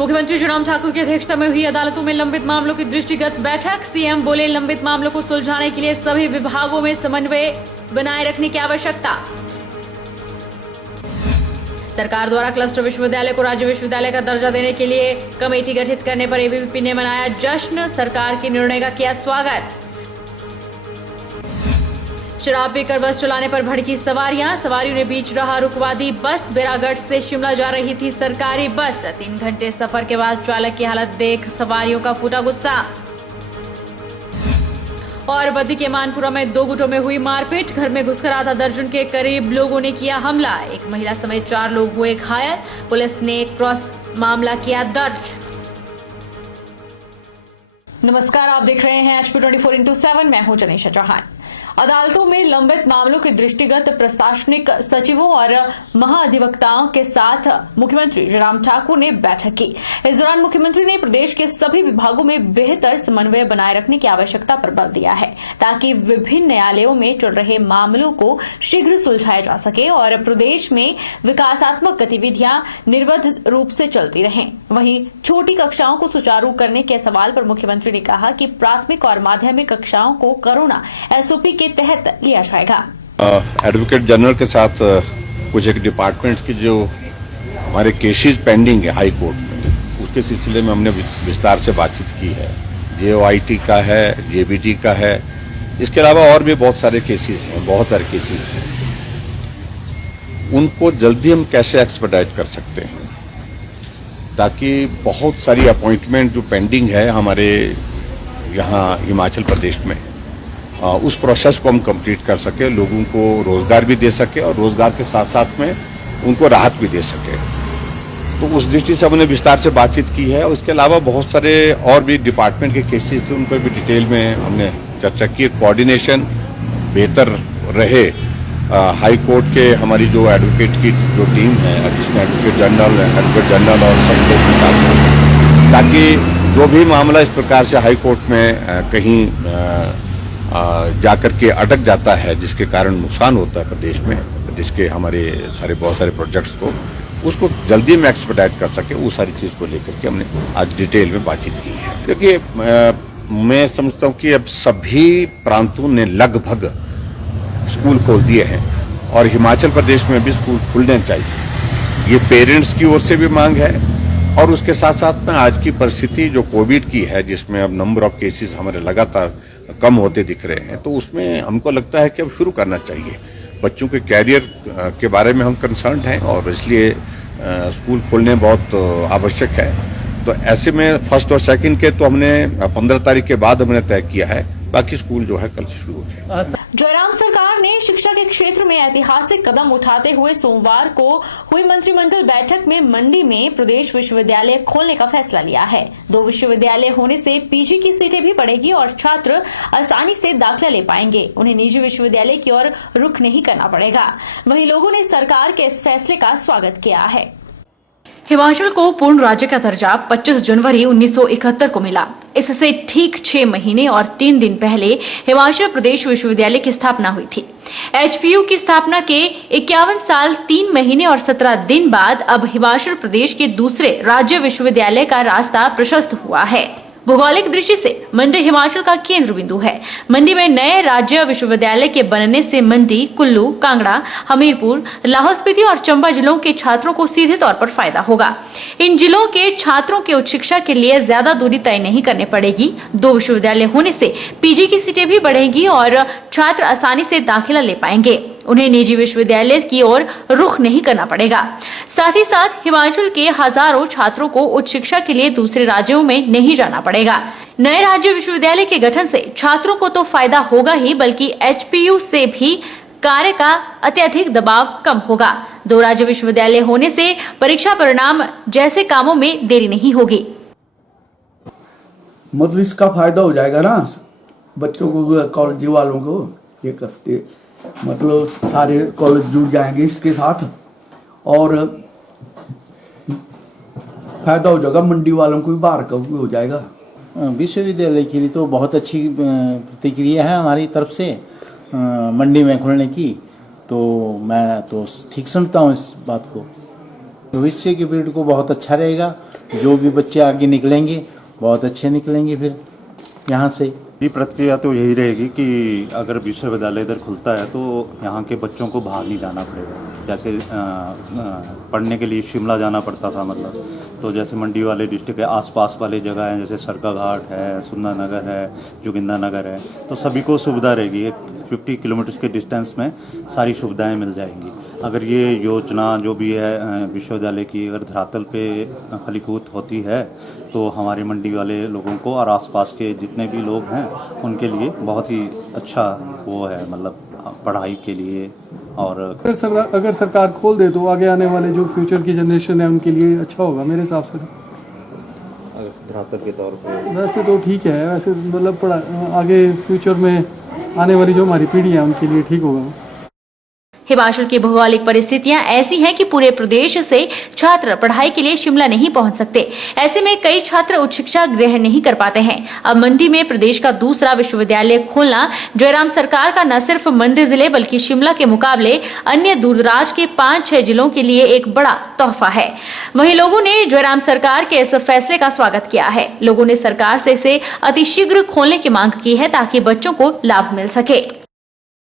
मुख्यमंत्री जयराम ठाकुर की अध्यक्षता में हुई अदालतों में लंबित मामलों की दृष्टिगत बैठक। सीएम बोले, लंबित मामलों को सुलझाने के लिए सभी विभागों में समन्वय बनाए रखने की आवश्यकता। सरकार द्वारा क्लस्टर विश्वविद्यालय को राज्य विश्वविद्यालय का दर्जा देने के लिए कमेटी गठित करने पर एबीवीपी ने मनाया जश्न। सरकार के निर्णय का किया स्वागत। शराब पीकर बस चलाने पर भड़की सवारियों ने बीच राह रुकवा दी बस। बैरागढ़ से शिमला जा रही थी सरकारी बस। 3 घंटे सफर के बाद चालक की हालत देख सवारियों का फूटा गुस्सा। और बद्दी के मानपुरा में 2 गुटों में हुई मारपीट। घर में घुसकर आधा दर्जन के करीब लोगों ने किया हमला। एक महिला समेत 4 लोग हुए घायल। पुलिस ने क्रॉस मामला किया दर्ज। नमस्कार, आप देख रहे हैं HP 24x7। मैं हूं जनीशा चौहान। अदालतों में लंबित मामलों के दृष्टिगत प्रशासनिक सचिवों और महाधिवक्ताओं के साथ मुख्यमंत्री जयराम ठाकुर ने बैठक की। इस दौरान मुख्यमंत्री ने प्रदेश के सभी विभागों में बेहतर समन्वय बनाए रखने की आवश्यकता पर बल दिया है, ताकि विभिन्न न्यायालयों में चल रहे मामलों को शीघ्र सुलझाया जा सके और प्रदेश में विकासात्मक गतिविधियां निर्बाध रूप से चलती रहें। वहीं छोटी कक्षाओं को सुचारू करने के सवाल पर मुख्यमंत्री ने कहा कि प्राथमिक और माध्यमिक कक्षाओं को कोरोना SOP के तहत लिया जाएगा। एडवोकेट जनरल के साथ कुछ एक डिपार्टमेंट्स की जो हमारे केसेस पेंडिंग है हाई कोर्ट में, उसके सिलसिले में हमने विस्तार से बातचीत की है। JOIT का है, JBT का है, इसके अलावा और भी बहुत सारे केसेस हैं, बहुत सारे केसेस हैं। उनको जल्दी हम कैसे एक्सपर्टाइज कर सकते हैं, ताकि बहुत सारी अपॉइंटमेंट जो पेंडिंग है हमारे यहाँ हिमाचल प्रदेश में, उस प्रोसेस को हम कंप्लीट कर सके, लोगों को रोजगार भी दे सके और रोजगार के साथ साथ में उनको राहत भी दे सके। तो उस दृष्टि से हमने विस्तार से बातचीत की है। उसके अलावा बहुत सारे और भी डिपार्टमेंट के केसेस थे, उन पर भी डिटेल में हमने चर्चा की। कोऑर्डिनेशन बेहतर रहे हाई कोर्ट के हमारी जो एडवोकेट की जो टीम है, एडिशनल एडवोकेट जनरल और सब लोग के साथ, ताकि जो भी मामला इस प्रकार से हाई कोर्ट में कहीं जाकर के अटक जाता है, जिसके कारण नुकसान होता है प्रदेश में, प्रदेश के हमारे बहुत सारे प्रोजेक्ट्स को, उसको जल्दी में एक्सपर्टाइज कर सके, वो सारी चीज को लेकर के हमने आज डिटेल में बातचीत की है। देखिए, मैं समझता हूँ कि अब सभी प्रांतों ने लगभग स्कूल खोल दिए हैं और हिमाचल प्रदेश में भी स्कूल खुलने चाहिए। ये पेरेंट्स की ओर से भी मांग है और उसके साथ साथ में आज की परिस्थिति जो कोविड की है, जिसमें अब नंबर ऑफ केसेस हमारे लगातार कम होते दिख रहे हैं, तो उसमें हमको लगता है कि अब शुरू करना चाहिए। बच्चों के कैरियर के बारे में हम कंसर्न हैं और इसलिए स्कूल खोलने बहुत आवश्यक है। तो ऐसे में 1 और 2 के तो हमने 15 तारीख के बाद हमने तय किया है, बाकी स्कूल जो है कल से शुरू हो जाए। जयराम सरकार ने शिक्षा के क्षेत्र में ऐतिहासिक कदम उठाते हुए सोमवार को हुई मंत्रिमंडल बैठक में मंडी में प्रदेश विश्वविद्यालय खोलने का फैसला लिया है। 2 विश्वविद्यालय होने से PG की सीटें भी बढ़ेगी और छात्र आसानी से दाखिला ले पाएंगे। उन्हें निजी विश्वविद्यालय की ओर रुख नहीं करना पड़ेगा। वहीं लोगों ने सरकार के इस फैसले का स्वागत किया है। हिमाचल को पूर्ण राज्य का दर्जा 25 जनवरी 1971 को मिला। इससे ठीक 6 महीने और 3 दिन पहले हिमाचल प्रदेश विश्वविद्यालय की स्थापना हुई थी। HPU की स्थापना के 51 साल 3 महीने और 17 दिन बाद अब हिमाचल प्रदेश के दूसरे राज्य विश्वविद्यालय का रास्ता प्रशस्त हुआ है। भौगोलिक दृष्टि से मंडी हिमाचल का केंद्र बिंदु है। मंडी में नए राज्य विश्वविद्यालय के बनने से मंडी, कुल्लू, कांगड़ा, हमीरपुर, लाहौल स्पीति और चंबा जिलों के छात्रों को सीधे तौर पर फायदा होगा। इन जिलों के छात्रों के उच्च शिक्षा के लिए ज्यादा दूरी तय नहीं करनी पड़ेगी। 2 विश्वविद्यालय होने से PG की सीटें भी बढ़ेगी और छात्र आसानी से दाखिला ले पाएंगे। उन्हें निजी विश्वविद्यालय की ओर रुख नहीं करना पड़ेगा। साथ ही साथ हिमाचल के हजारों छात्रों को उच्च शिक्षा के लिए दूसरे राज्यों में नहीं जाना पड़ेगा। नए राज्य विश्वविद्यालय के गठन से छात्रों को तो फायदा होगा ही, बल्कि HPU से भी कार्य का अत्यधिक दबाव कम होगा। 2 राज्य विश्वविद्यालय होने से परीक्षा परिणाम जैसे कामों में देरी नहीं होगी। मतलब इसका फायदा हो जाएगा ना बच्चों को, कॉलेज वालों को। एक हफ्ते मतलब सारे कॉलेज जुड़ जाएंगे इसके साथ और फायदा हो जाएगा। मंडी वालों को भी बाहर का भी हो जाएगा। विश्वविद्यालय के लिए तो बहुत अच्छी प्रतिक्रिया है हमारी तरफ से मंडी में खुलने की, तो मैं तो ठीक समझता हूँ इस बात को। भविष्य की पीढ़ी को बहुत अच्छा रहेगा। जो भी बच्चे आगे निकलेंगे बहुत अच्छे निकलेंगे फिर यहाँ से। ये प्रक्रिया तो यही रहेगी कि अगर विश्वविद्यालय इधर खुलता है तो यहाँ के बच्चों को बाहर नहीं जाना पड़ेगा। जैसे पढ़ने के लिए शिमला जाना पड़ता था, मतलब तो जैसे मंडी वाले डिस्ट्रिक्ट के आसपास वाले जगह हैं, जैसे सरकाघाट है, सुंदरनगर है, जोगिंदरनगर है, तो सभी को सुविधा रहेगी। एक 50 किलोमीटर के डिस्टेंस में सारी सुविधाएं मिल जाएंगी। अगर ये योजना जो भी है विश्वविद्यालय की अगर धरातल पे फलीभूत होती है तो हमारे मंडी वाले लोगों को और आसपास के जितने भी लोग हैं उनके लिए बहुत ही अच्छा वो है, मतलब पढ़ाई के लिए। और अगर सरकार खोल दे तो आगे आने वाले जो फ्यूचर की जनरेशन है उनके लिए अच्छा होगा मेरे हिसाब से। धरातल के तौर पे वैसे तो ठीक है, वैसे मतलब आगे फ्यूचर में आने वाली जो हमारी पीढ़ी है उनके लिए ठीक होगा। हिमाचल की भौगोलिक परिस्थितियां ऐसी हैं कि पूरे प्रदेश से छात्र पढ़ाई के लिए शिमला नहीं पहुंच सकते। ऐसे में कई छात्र उच्च शिक्षा ग्रहण नहीं कर पाते हैं। अब मंडी में प्रदेश का दूसरा विश्वविद्यालय खोलना जयराम सरकार का न सिर्फ मंडी जिले बल्कि शिमला के मुकाबले अन्य दूरदराज के 5-6 जिलों के लिए एक बड़ा तोहफा है। वहीं लोगों ने जयराम सरकार के इस फैसले का स्वागत किया है। लोगों ने सरकार से इसे अतिशीघ्र खोलने की मांग की है ताकि बच्चों को लाभ मिल सके।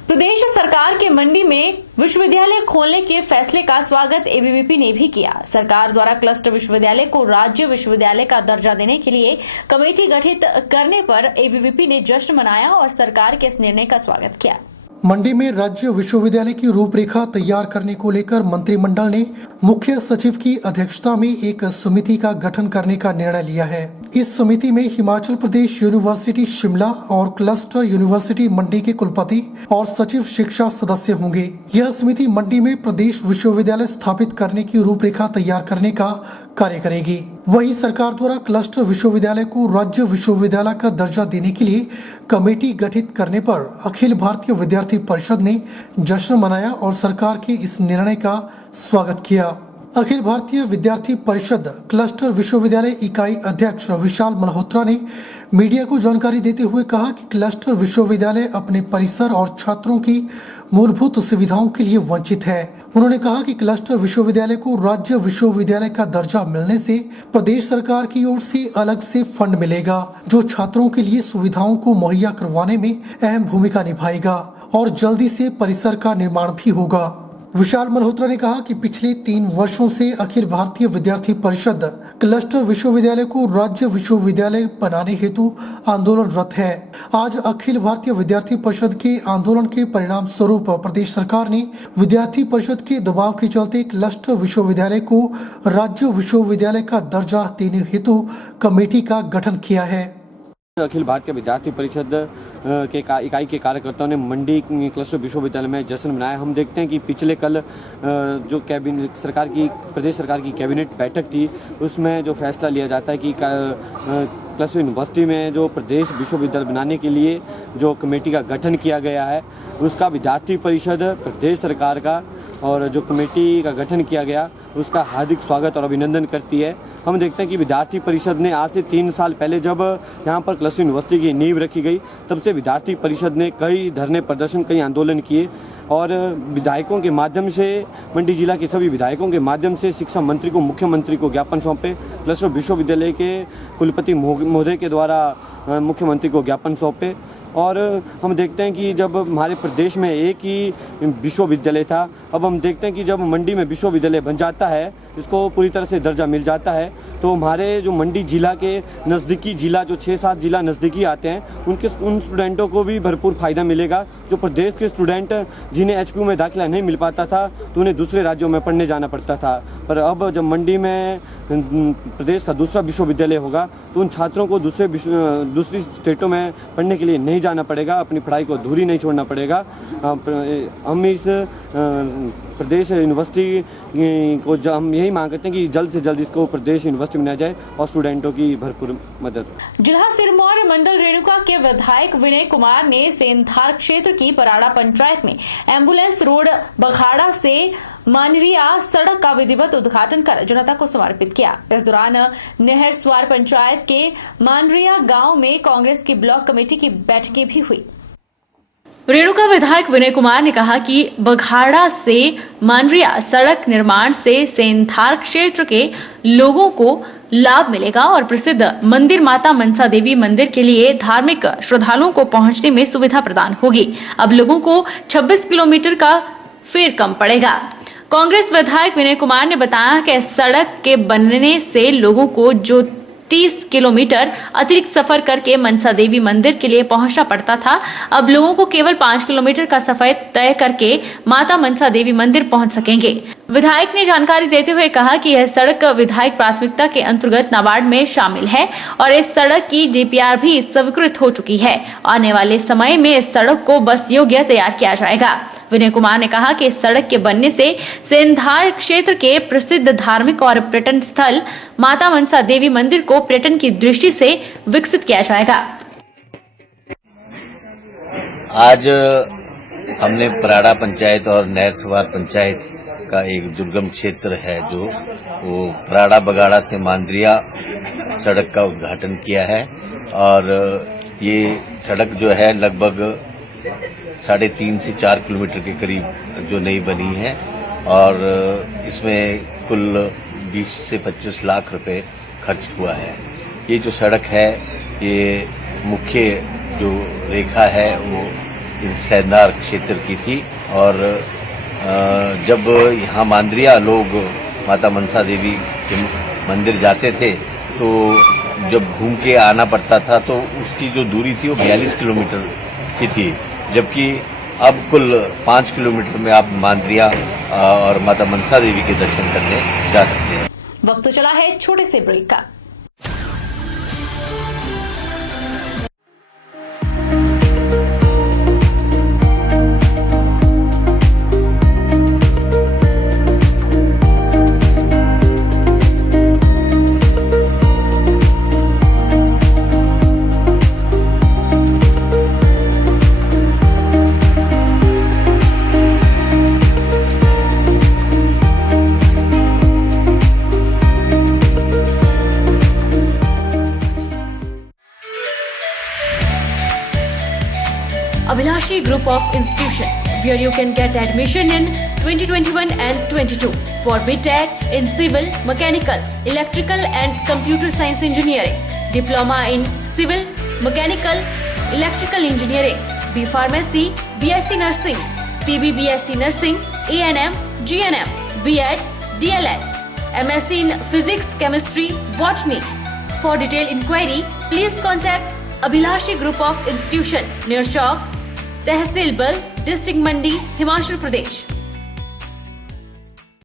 प्रदेश सरकार के मंडी में विश्वविद्यालय खोलने के फैसले का स्वागत एबीवीपी ने भी किया। सरकार द्वारा क्लस्टर विश्वविद्यालय को राज्य विश्वविद्यालय का दर्जा देने के लिए कमेटी गठित करने पर एबीवीपी ने जश्न मनाया और सरकार के इस निर्णय का स्वागत किया। मंडी में राज्य विश्वविद्यालय की रूपरेखा तैयार करने को लेकर मंत्रिमंडल ने मुख्य सचिव की अध्यक्षता में एक समिति का गठन करने का निर्णय लिया है। इस समिति में हिमाचल प्रदेश यूनिवर्सिटी शिमला और क्लस्टर यूनिवर्सिटी मंडी के कुलपति और सचिव शिक्षा सदस्य होंगे। यह समिति मंडी में प्रदेश विश्वविद्यालय स्थापित करने की रूपरेखा तैयार करने का कार्य करेगी। वहीं सरकार द्वारा क्लस्टर विश्वविद्यालय को राज्य विश्वविद्यालय का दर्जा देने के लिए कमेटी गठित करने पर अखिल भारतीय विद्यार्थी परिषद ने जश्न मनाया और सरकार के इस निर्णय का स्वागत किया। अखिल भारतीय विद्यार्थी परिषद क्लस्टर विश्वविद्यालय इकाई अध्यक्ष विशाल मल्होत्रा ने मीडिया को जानकारी देते हुए कहा कि क्लस्टर विश्वविद्यालय अपने परिसर और छात्रों की मूलभूत सुविधाओं के लिए वंचित है। उन्होंने कहा कि क्लस्टर विश्वविद्यालय को राज्य विश्वविद्यालय का दर्जा मिलने से प्रदेश सरकार की ओर से अलग से फंड मिलेगा जो छात्रों के लिए सुविधाओं को मुहैया करवाने में अहम भूमिका निभाएगा और जल्दी से परिसर का निर्माण भी होगा। विशाल मल्होत्रा ने कहा कि पिछले 3 वर्षों से अखिल भारतीय विद्यार्थी परिषद क्लस्टर विश्वविद्यालय को राज्य विश्वविद्यालय बनाने हेतु आंदोलनरत है। आज अखिल भारतीय विद्यार्थी परिषद के आंदोलन के परिणाम स्वरूप प्रदेश सरकार ने विद्यार्थी परिषद के दबाव के चलते क्लस्टर विश्वविद्यालय को राज्य विश्वविद्यालय का दर्जा देने हेतु कमेटी का गठन किया है। अखिल भारतीय विद्यार्थी परिषद के इकाई के कार्यकर्ताओं ने मंडी क्लस्टर विश्वविद्यालय में जश्न मनाया। हम देखते हैं कि पिछले कल जो प्रदेश सरकार की कैबिनेट बैठक थी उसमें जो फैसला लिया जाता है कि क्लस्टर यूनिवर्सिटी में जो प्रदेश विश्वविद्यालय बनाने के लिए जो कमेटी का गठन किया गया है उसका विद्यार्थी परिषद प्रदेश सरकार का और जो कमेटी का गठन किया गया उसका हार्दिक स्वागत और अभिनंदन करती है। हम देखते हैं कि विद्यार्थी परिषद ने आज से 3 साल पहले जब यहाँ पर क्लस्टर यूनिवर्सिटी की नींव रखी गई तब से विद्यार्थी परिषद ने कई धरने प्रदर्शन कई आंदोलन किए और विधायकों के माध्यम से मंडी जिला के सभी विधायकों के माध्यम से शिक्षा मंत्री को मुख्यमंत्री को ज्ञापन सौंपे। क्लस्टर विश्वविद्यालय के कुलपति महोदय के द्वारा मुख्यमंत्री को ज्ञापन सौंपे और हम देखते हैं कि जब हमारे प्रदेश में एक ही विश्वविद्यालय था, अब हम देखते हैं कि जब मंडी में विश्वविद्यालय बन जाता है, इसको पूरी तरह से दर्जा मिल जाता है, तो हमारे जो मंडी जिला के नज़दीकी जिला जो 6-7 जिला नज़दीकी आते हैं उन स्टूडेंटों को भी भरपूर फ़ायदा मिलेगा। जो प्रदेश के स्टूडेंट जिन्हें एचपीयू में दाखिला नहीं मिल पाता था तो उन्हें दूसरे राज्यों में पढ़ने जाना पड़ता था, पर अब जब मंडी में प्रदेश का दूसरा विश्वविद्यालय होगा तो उन छात्रों को दूसरी स्टेटों में पढ़ने के लिए नहीं जाना पड़ेगा, अपनी पढ़ाई को अधूरी नहीं छोड़ना पड़ेगा। हम इस प्रदेश यूनिवर्सिटी को हम यही मांग करते हैं कि जल्द से जल्द इसको प्रदेश यूनिवर्सिटी बनाया जाए और स्टूडेंटों की भरपूर मदद। जिला सिरमौर मंडल रेणुका के विधायक विनय कुमार ने सेंधार क्षेत्र की पराड़ा पंचायत में एम्बुलेंस रोड बखाड़ा से मानरिया सड़क का विधिवत उद्घाटन कर जनता को समर्पित किया। इस दौरान नहरस्वार पंचायत के मानरिया गांव में कांग्रेस की ब्लॉक कमेटी की बैठकें भी हुई। रेणुका विधायक विनय कुमार ने कहा कि बघाड़ा से मांडरिया सड़क निर्माण से सेंधार क्षेत्र के लोगों को लाभ मिलेगा और प्रसिद्ध मंदिर माता मनसा देवी मंदिर के लिए धार्मिक श्रद्धालुओं को पहुंचने में सुविधा प्रदान होगी। अब लोगों को 26 किलोमीटर का फेर कम पड़ेगा। कांग्रेस विधायक विनय कुमार ने बताया कि इस सड़क के बनने से लोगों को जो 30 किलोमीटर अतिरिक्त सफर करके मनसा देवी मंदिर के लिए पहुंचना पड़ता था, अब लोगों को केवल 5 किलोमीटर का सफर तय करके माता मनसा देवी मंदिर पहुंच सकेंगे। विधायक ने जानकारी देते हुए कहा कि यह सड़क विधायक प्राथमिकता के अंतर्गत नाबार्ड में शामिल है और इस सड़क की डीपीआर भी स्वीकृत हो चुकी है। आने वाले समय में इस सड़क को बस योग्य तैयार किया जाएगा। विनय कुमार ने कहा कि इस सड़क के बनने से सेंधार क्षेत्र के प्रसिद्ध धार्मिक और पर्यटन स्थल माता मनसा देवी मंदिर को पर्यटन की दृष्टि से विकसित किया जाएगा। आज हमने पराड़ा पंचायत और नहरसवार पंचायत का एक दुर्गम क्षेत्र है जो वो पराड़ा बगाड़ा से मांडरिया सड़क का उद्घाटन किया है और ये सड़क जो है लगभग 3.5 से 4 किलोमीटर के करीब जो नई बनी है और इसमें कुल 20 से 25 लाख रुपए खर्च हुआ है। ये जो सड़क है ये मुख्य जो रेखा है वो इस सेंधार क्षेत्र की थी और जब यहाँ मांडरिया लोग माता मनसा देवी के मंदिर जाते थे तो जब घूम के आना पड़ता था तो उसकी जो दूरी थी वो 42 किलोमीटर की थी, जबकि अब कुल 5 किलोमीटर में आप मांडरिया और माता मनसा देवी के दर्शन करने जा सकते हैं। वक्त तो चला है छोटे से ब्रेक का। Abhilashi Group of Institution, where you can get admission in 2021 and 22 for BTech in Civil, Mechanical, Electrical and Computer Science Engineering, Diploma in Civil, Mechanical, Electrical Engineering, B Pharmacy, BSc Nursing, PB BSc Nursing, A&M, GNM, B.Ed, DLEd, MSc in Physics, Chemistry, Botany. For detailed inquiry, please contact Abhilashi Group of Institution near Chowk, तहसील बल, district मंडी, हिमाचल प्रदेश।